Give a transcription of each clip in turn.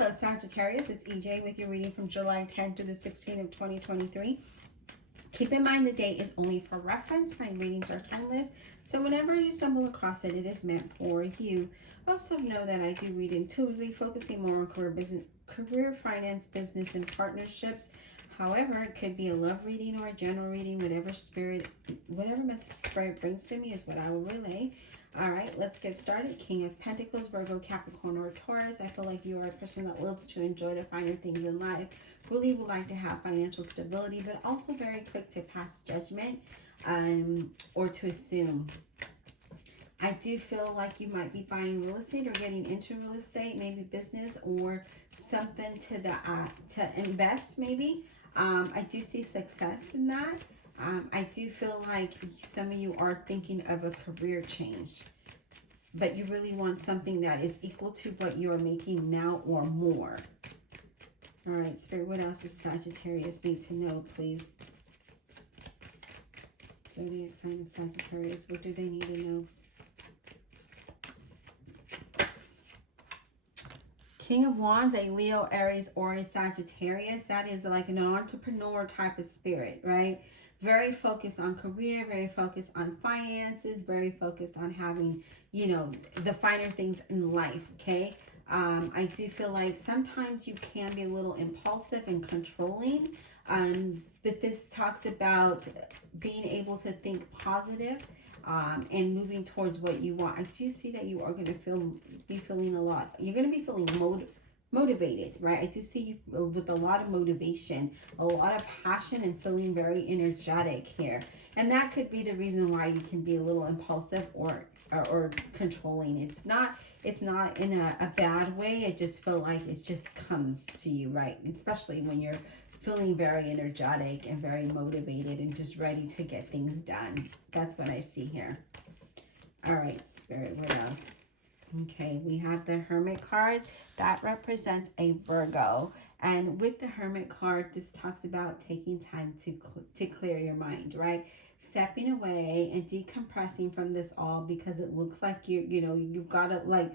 Hello Sagittarius, it's EJ with your reading from July 10th to the 16th of 2023. Keep in mind the date is only for reference. My readings are timeless, so whenever you stumble across it, it is meant for you. Also know that I do read intuitively, focusing more on career, finance, business, and partnerships. However, it could be a love reading or a general reading, whatever message spirit brings to me is what I will relay. All right, let's get started. King of Pentacles, Virgo, Capricorn, or Taurus. I feel like you are a person that loves to enjoy the finer things in life. Really would like to have financial stability, but also very quick to pass judgment or to assume. I do feel like you might be buying real estate or getting into real estate, maybe business or something to invest maybe. I do see success in that. I do feel like some of you are thinking of a career change, but you really want something that is equal to what you're making now or more. All right, Spirit, what else does Sagittarius need to know, please? Zodiac sign of Sagittarius, what do they need to know? King of Wands, a Leo, Aries, or a Sagittarius. That is like an entrepreneur type of spirit, right? Very focused on career, very focused on finances, very focused on having, you know, the finer things in life, okay? I do feel like sometimes you can be a little impulsive and controlling, but this talks about being able to think positive and moving towards what you want. I do see that you are going to be feeling a lot. You're going to be feeling motivated, right? I do see you with a lot of motivation, a lot of passion, and feeling very energetic here. And that could be the reason why you can be a little impulsive or controlling. It's not in a bad way. I just feel like it just comes to you, right? Especially when you're feeling very energetic and very motivated and just ready to get things done. That's what I see here. All right, Spirit, what else? Okay, we have the Hermit card. That represents a Virgo. And with the Hermit card, this talks about taking time to clear your mind, right? Stepping away and decompressing from this all, because it looks like you've got to, like,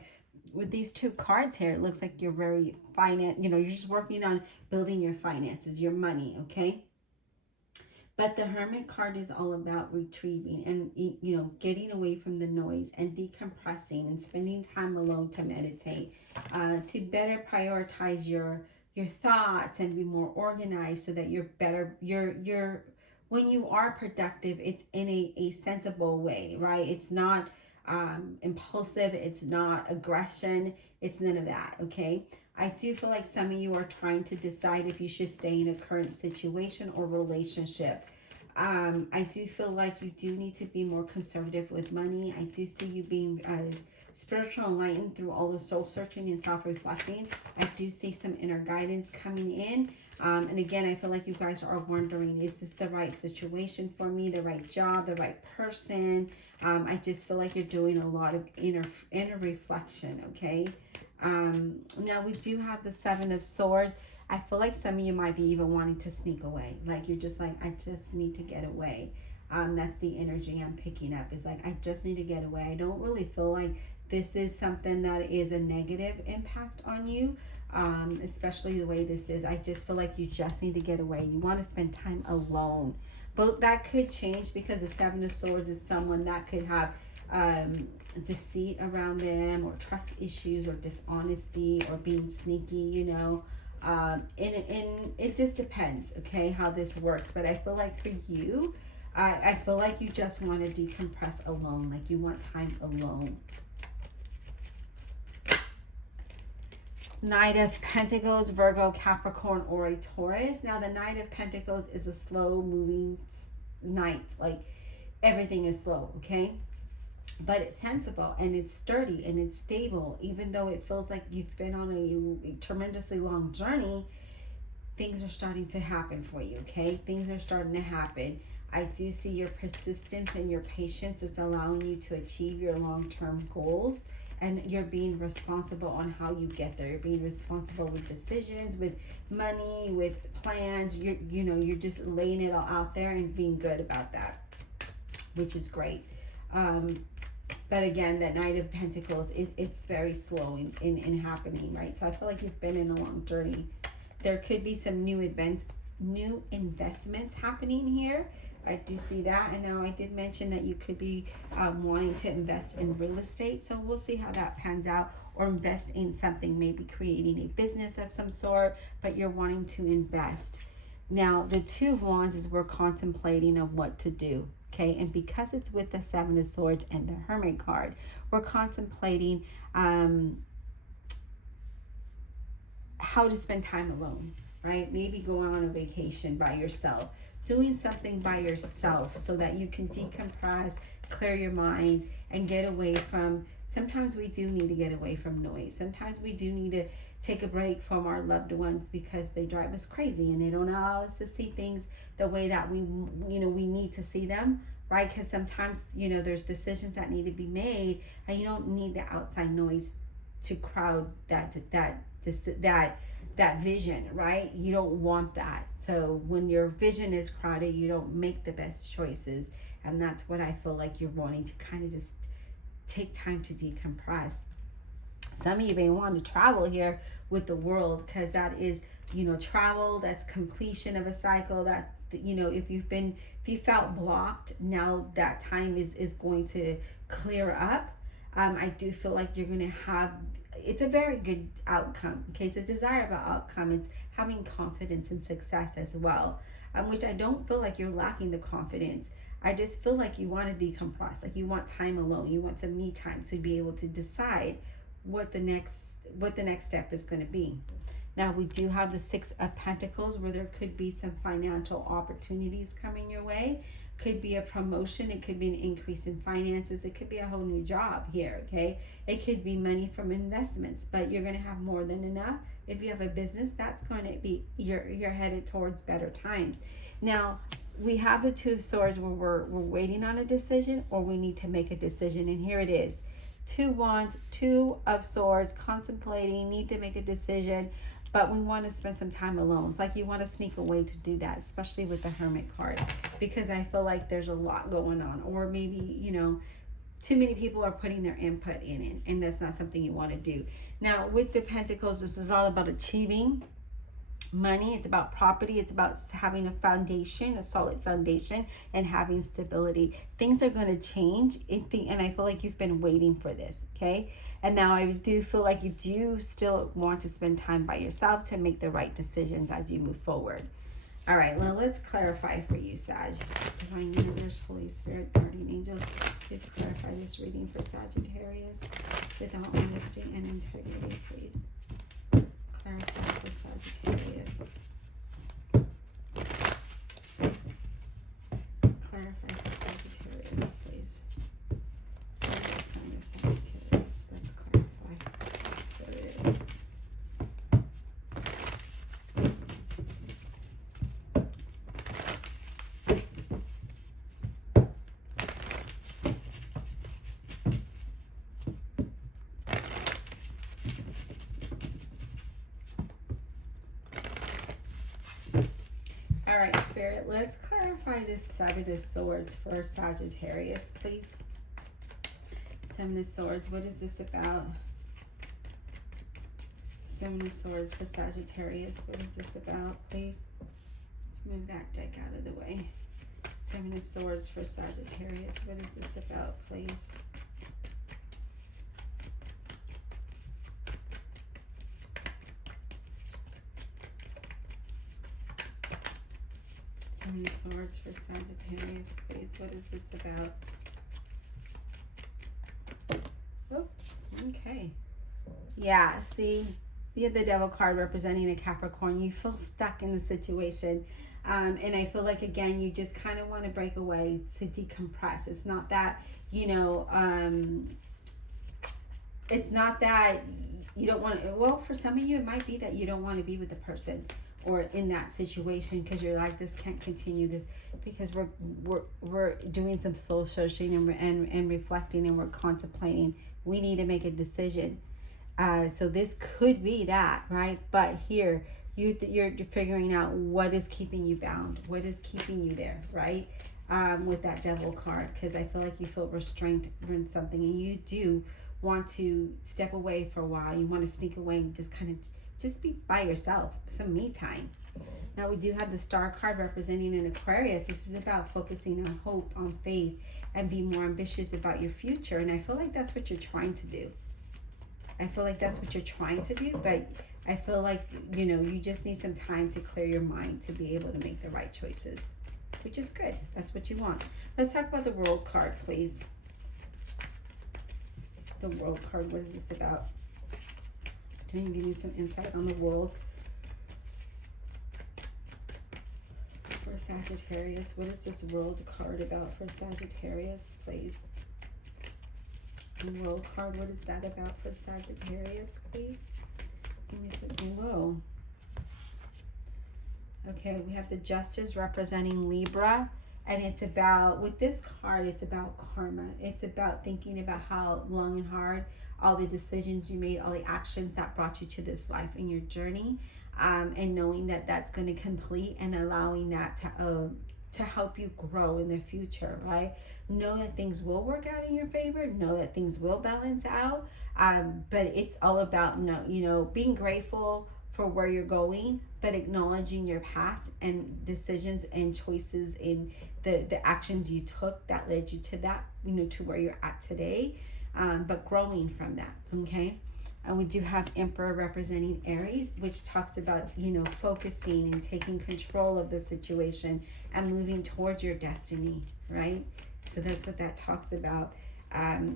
with these two cards here, it looks like you're very you're just working on building your finances, your money, okay? But the Hermit card is all about retrieving and, you know, getting away from the noise and decompressing and spending time alone to meditate, to better prioritize your thoughts and be more organized, so that you're better, when you are productive, it's in a sensible way, right? It's not impulsive, it's not aggression, it's none of that, okay? I do feel like some of you are trying to decide if you should stay in a current situation or relationship. I do feel like you do need to be more conservative with money. I do see you being spiritual enlightened through all the soul searching and self-reflecting. I do see some inner guidance coming in. And again, I feel like you guys are wondering, is this the right situation for me, the right job, the right person? I just feel like you're doing a lot of inner reflection, okay? Now we do have the Seven of Swords. I feel like some of you might be even wanting to sneak away. Like you're just like, I just need to get away. That's the energy I'm picking up. Is like, I just need to get away. I don't really feel like this is something that is a negative impact on you, especially the way this is. I just feel like you just need to get away. You want to spend time alone. But that could change, because the Seven of Swords is someone that could have deceit around them, or trust issues, or dishonesty, or being sneaky, you know. And it just depends, okay, how this works. But I feel like for you, I feel like you just want to decompress alone, like you want time alone. Knight of Pentacles, Virgo, Capricorn, or a Taurus. Now the Knight of Pentacles is a slow moving knight, like everything is slow, okay? But it's sensible and it's sturdy and it's stable. Even though it feels like you've been on a tremendously long journey, things are starting to happen for you, okay? Things are starting to happen. I do see your persistence and your patience is allowing you to achieve your long-term goals, and you're being responsible on how you get there. You're being responsible with decisions, with money, with plans. You're just laying it all out there and being good about that, which is great. But again, that Knight of Pentacles it's very slow in happening, right? So I feel like you've been in a long journey. There could be some new investments happening here. I do see that. And now I did mention that you could be wanting to invest in real estate. So we'll see how that pans out, or invest in something, maybe creating a business of some sort, but you're wanting to invest. Now, the Two of Wands is we're contemplating of what to do. Okay, and because it's with the Seven of Swords and the Hermit card, we're contemplating how to spend time alone, right? Maybe going on a vacation by yourself, doing something by yourself so that you can decompress, clear your mind, and get away from, sometimes we do need to get away from noise. Sometimes we do need to take a break from our loved ones because they drive us crazy and they don't allow us to see things the way that we need to see them, right? Because sometimes, there's decisions that need to be made, and you don't need the outside noise to crowd that vision, right? You don't want that. So when your vision is crowded, you don't make the best choices. And that's what I feel like you're wanting to kind of just take time to decompress. Some of you may want to travel here with the World, because that is, travel, that's completion of a cycle. That, if you felt blocked, now that time is going to clear up. I do feel like you're going to have, it's a very good outcome. Okay, it's a desirable outcome. It's having confidence and success as well, which I don't feel like you're lacking the confidence. I just feel like you want to decompress, like you want time alone. You want some me time to be able to decide what the next step is going to be. Now, we do have the Six of Pentacles, where there could be some financial opportunities coming your way. Could be a promotion. It could be an increase in finances. It could be a whole new job here, okay? It could be money from investments, but you're going to have more than enough. If you have a business, that's going to be, you're headed towards better times. Now, we have the Two of Swords, where we're waiting on a decision, or we need to make a decision, and here it is. Two Wands, Two of Swords, contemplating, need to make a decision, but we want to spend some time alone. It's like you want to sneak away to do that, especially with the Hermit card, because I feel like there's a lot going on, or maybe, too many people are putting their input in it, and that's not something you want to do. Now, with the Pentacles, this is all about achieving money. It's about property. It's about having a foundation, a solid foundation, and having stability. Things are going to change, and I feel like you've been waiting for this, okay? And now I do feel like you do still want to spend time by yourself to make the right decisions as you move forward. All right, well, let's clarify for you, Sag. Divine Universe, Holy Spirit, Guardian Angels, please clarify this reading for Sagittarius without honesty and integrity, please. Clarify for Sagittarius. Clarify for Sagittarius, please. Zodiac sign of Sagittarius. Let's clarify. There it is. All right, Spirit, let's clarify this Seven of Swords for Sagittarius, please. Seven of Swords, what is this about? Seven of Swords for Sagittarius, what is this about, please? Let's move that deck out of the way. Seven of Swords for Sagittarius, what is this about, please? Seven of Swords for Sagittarius, please. What is this about? Oh, okay. Yeah, see, you have the Devil card representing a Capricorn. You feel stuck in the situation. And I feel like, again, you just kind of want to break away to decompress. It's not that, it's not that you don't want to, well, for some of you, it might be that you don't want to be with the person or in that situation, because you're like, this can't continue, this, because we're doing some soul searching and reflecting, and we're contemplating. We need to make a decision. So this could be that, right? But here, you're figuring out what is keeping you bound, what is keeping you there, right? with that Devil card, because I feel like you feel restrained in something, and you do want to step away for a while. You want to sneak away and just kind of just be by yourself, some me time. Now we do have the Star card representing an Aquarius. This is about focusing on hope, on faith, and be more ambitious about your future. And I feel like that's what you're trying to do. I feel like that's what you're trying to do, but I feel like, you know, you just need some time to clear your mind to be able to make the right choices, which is good. That's what you want. Let's talk about the World card, please. The World card, what is this about? Can you give me some insight on the World? For Sagittarius, what is this World card about for Sagittarius, please? The World card, what is that about for Sagittarius, please? Give me some below. Okay, we have the Justice representing Libra, and it's about, with this card, it's about karma. It's about thinking about how long and hard all the decisions you made, all the actions that brought you to this life in your journey, and knowing that that's going to complete, and allowing that to help you grow in the future, right? Know that things will work out in your favor. Know that things will balance out. But it's all about, being grateful for where you're going, but acknowledging your past and decisions and choices in the actions you took that led you to that, to where you're at today, but growing from that, okay? And we do have Emperor representing Aries, which talks about, focusing and taking control of the situation and moving towards your destiny, right? So that's what that talks about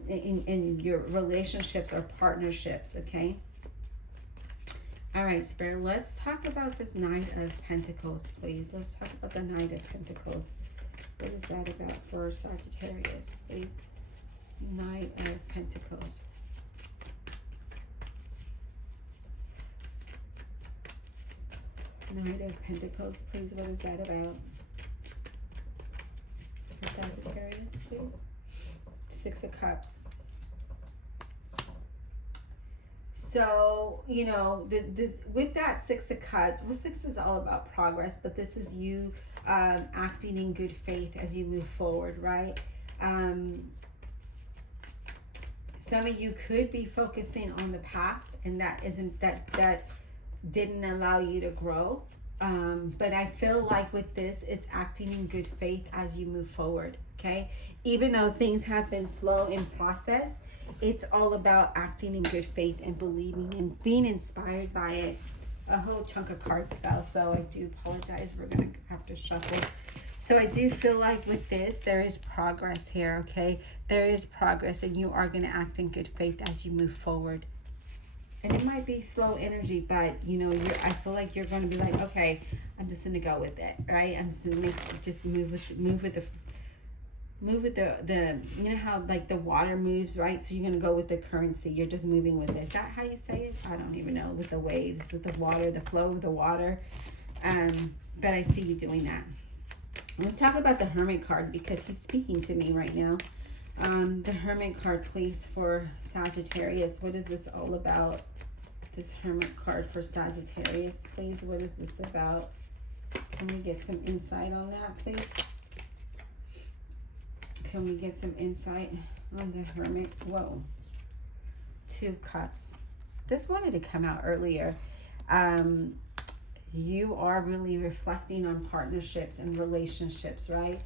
in your relationships or partnerships, okay? All right, Spirit, let's talk about this Knight of Pentacles, please. Let's talk about the Knight of Pentacles. What is that about for Sagittarius, please? Knight of Pentacles. Knight of Pentacles, please. What is that about for Sagittarius, please? Six of Cups. So, this with that Six of Cups, well, Six is all about progress, but this is you acting in good faith as you move forward, right? Some of you could be focusing on the past, and that didn't allow you to grow. But I feel like with this, it's acting in good faith as you move forward, okay? Even though things have been slow in process, it's all about acting in good faith and believing and being inspired by it. A whole chunk of cards fell, so I do apologize. We're going to have to shuffle. So I do feel like with this, there is progress here, okay? There is progress, and you are going to act in good faith as you move forward. And it might be slow energy, but I feel like you're going to be like, okay, I'm just going to go with it, right? I'm just going to move with the how like the water moves, right? So you're going to go with the currency. You're just moving with it. Is that how you say it? I don't even know. With the waves, with the water, the flow of the water. But I see you doing that. Let's talk about the Hermit card, because he's speaking to me right now. The Hermit card, please, for Sagittarius. What is this all about? This Hermit card for Sagittarius, please. What is this about? Can we get some insight on that, please? Can we get some insight on the Hermit? Whoa. Two Cups. This wanted to come out earlier. You are really reflecting on partnerships and relationships, right?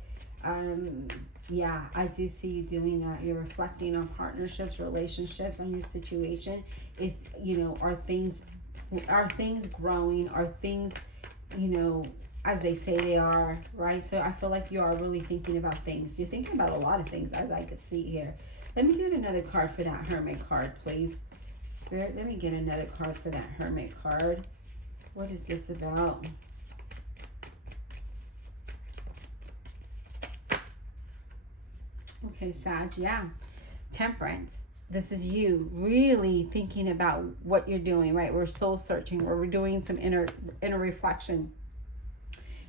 Yeah, I do see you doing that. You're reflecting on partnerships, relationships, on your situation. Is, are things growing? Are things, as they say they are, right? So I feel like you are really thinking about things. You're thinking about a lot of things, as I could see here. Let me get another card for that Hermit card, please. Spirit, let me get another card for that Hermit card. What is this about? Okay, Sag, yeah. Temperance. This is you really thinking about what you're doing, right? We're soul searching, or we're doing some inner reflection.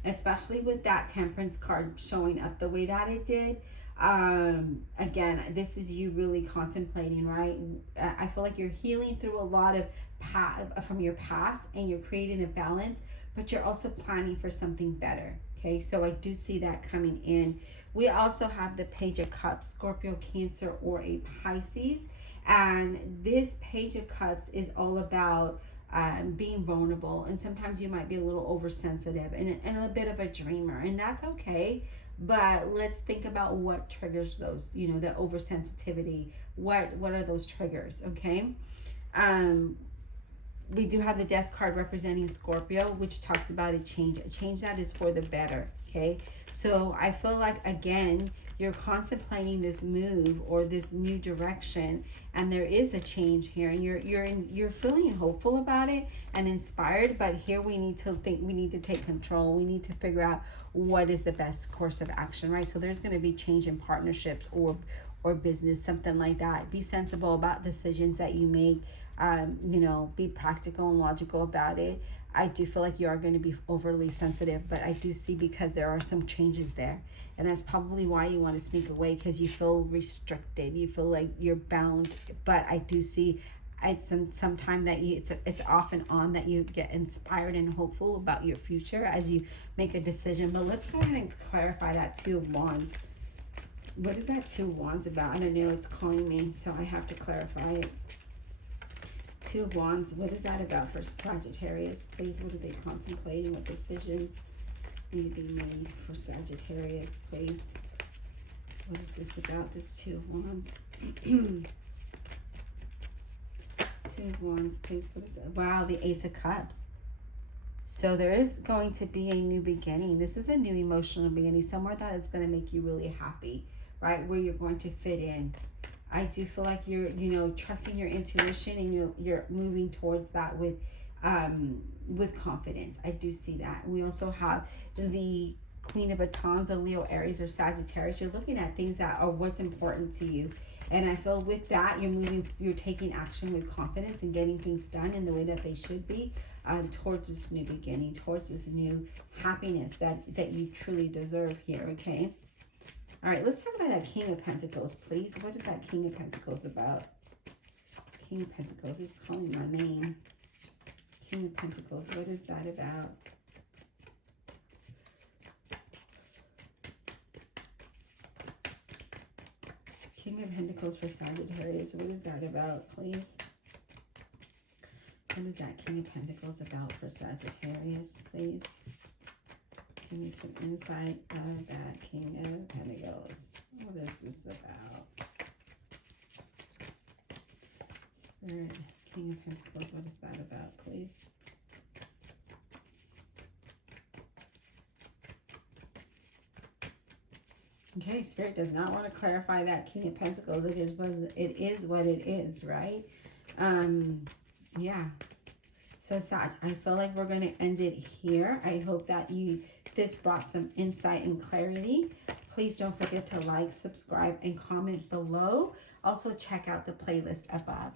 Especially with that Temperance card showing up the way that it did. Again, this is you really contemplating, right? I feel like you're healing through a lot of from your past, and you're creating a balance, but you're also planning for something better. Okay, so I do see that coming in. We also have the Page of Cups, Scorpio, Cancer, or a Pisces. And this Page of Cups is all about being vulnerable. And sometimes you might be a little oversensitive and a bit of a dreamer. And that's okay. But let's think about what triggers those, you know, the oversensitivity. What are those triggers, okay? We do have the Death card representing Scorpio, which talks about a change that is for the better. Okay, so I feel like, again, you're contemplating this move or this new direction, and there is a change here, and you're feeling hopeful about it and inspired. But here we need to take control. We need to figure out what is the best course of action, right? So there's going to be change in partnerships or business, something like that. Be sensible about decisions that you make. You know, be practical and logical about it. I do feel like you are going to be overly sensitive, but I do see, because there are some changes there, and that's probably why you want to sneak away, because you feel restricted, you feel like you're bound. But I do see it's some time that it's off and on that you get inspired and hopeful about your future as you make a decision. But let's go ahead and clarify that Two of Wands. What is that Two of Wands about? I don't know, it's calling me, so I have to clarify it. Two of Wands, what is that about for Sagittarius? Please, what are they contemplating? What decisions need to be made for Sagittarius, please? What is this about, this Two of Wands? Two of Wands, please, what is it? Wow, the Ace of Cups. So there is going to be a new beginning. This is a new emotional beginning, somewhere that is going to make you really happy, right? Where you're going to fit in. I do feel like you're, you know, trusting your intuition, and you're moving towards that with confidence. I do see that. And we also have the Queen of Batons, a Leo, Aries, or Sagittarius. You're looking at things that are what's important to you. And I feel with that, you're taking action with confidence and getting things done in the way that they should be, towards this new beginning, towards this new happiness that you truly deserve here, okay? All right, let's talk about that King of Pentacles, please. What is that King of Pentacles about? King of Pentacles is calling my name. King of Pentacles, what is that about? King of Pentacles for Sagittarius, what is that about, please? What is that King of Pentacles about for Sagittarius, please? Give me some insight of that King of Pentacles. What is this about? Spirit, King of Pentacles, what is that about, please? Okay, Spirit does not want to clarify that King of Pentacles. It is what it is, right? Yeah. So Sag, I feel like we're going to end it here. I hope that this brought some insight and clarity. Please don't forget to like, subscribe, and comment below. Also check out the playlist above.